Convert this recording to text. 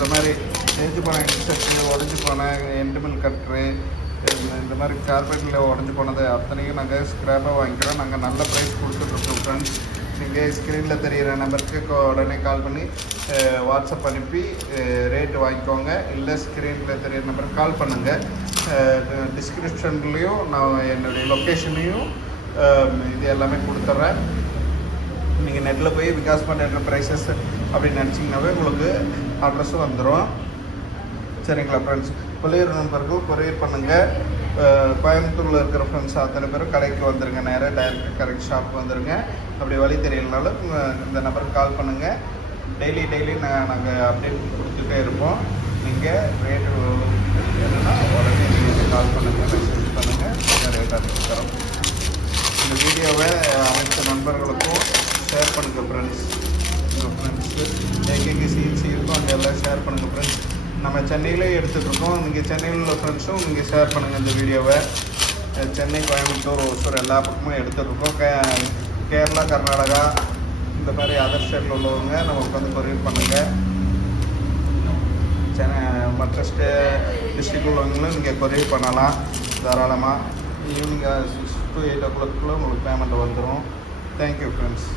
இந்த மாதிரி தேஞ்சு போன இன்செக்ட், உடஞ்சி போன எண்டுமில் கட்ரு, இந்த மாதிரி கார்பெட்டில் உடஞ்சி போனது அத்தனையும் நாங்கள் ஸ்க்ராப்பாக வாங்கிக்கிறோம். நாங்கள் நல்ல ப்ரைஸ் கொடுத்துட்ருக்கோம் ஃப்ரெண்ட்ஸ். நீங்கள் ஸ்க்ரீனில் தெரிகிற நம்பருக்கு உடனே கால் பண்ணி வாட்ஸ்அப் அனுப்பி ரேட்டு வாங்கிக்கோங்க. இல்லை ஸ்க்ரீனில் தெரிகிற நம்பருக்கு கால் பண்ணுங்கள். டிஸ்கிரிப்ஷன்லேயும் நான் என்னுடைய லொக்கேஷனையும் இது எல்லாமே கொடுத்துட்றேன். நீங்கள் நெட்டில் போய் விகாஸ் பண்ட் என்டர்பிரைசஸ் அப்படின்னு நினச்சிங்கனாவே உங்களுக்கு அட்ரஸும் வந்துடும். சரிங்களா ஃப்ரெண்ட்ஸ்? கொரியர் நம்பருக்கு கொரியர் பண்ணுங்கள். கோயம்புத்தூரில் இருக்கிற ஃப்ரெண்ட்ஸ் அத்தனை பேரும் கடைக்கு வந்துடுங்க. நேராக டைரெக்டாக கரெக்ட் ஷாப் வந்துடுங்க. அப்படி வழி தெரியலனாலும் இந்த நம்பருக்கு கால் பண்ணுங்கள். டெய்லி நாங்கள் அப்டேட் கொடுத்துட்டே இருப்போம். நீங்கள் ரேட்டு என்னென்னா உடனே நீங்கள் கால் பண்ணுங்கள், மெசேஜ் பண்ணுங்கள். ரேட் அறிவிக்கிறோம். இந்த வீடியோவை அனைத்து நண்பர்களுக்கும் ஷேர் பண்ணுங்கள் ஃப்ரெண்ட்ஸ். உங்கள் ஃப்ரெண்ட்ஸு எங்கெங்கே சிஎன்சி இருக்கோ அங்கே எல்லாம் ஷேர் பண்ணுங்கள் ஃப்ரெண்ட்ஸ். நம்ம சென்னையிலே எடுத்துகிட்ருக்கோம். நீங்கள் சென்னையில் உள்ள ஃப்ரெண்ட்ஸும் நீங்கள் ஷேர் பண்ணுங்கள் இந்த வீடியோவை. சென்னை, கோயம்புத்தூர், ஒசூர் எல்லா பக்கமும் எடுத்துகிட்ருக்கோம். கேரளா, கர்நாடகா இந்த மாதிரி அதர் ஸ்டேட்டில் உள்ளவங்க நமக்கு வந்து கொரியர் பண்ணுங்கள். சென்னை மற்ற டிஸ்ட்ரிக்ட் உள்ளவங்களும் நீங்கள் கொரியர் பண்ணலாம் தாராளமாக. ஈவினிங் 6 to 8 o'clock உங்களுக்கு பேமெண்ட் வந்துடும். Thank you friends.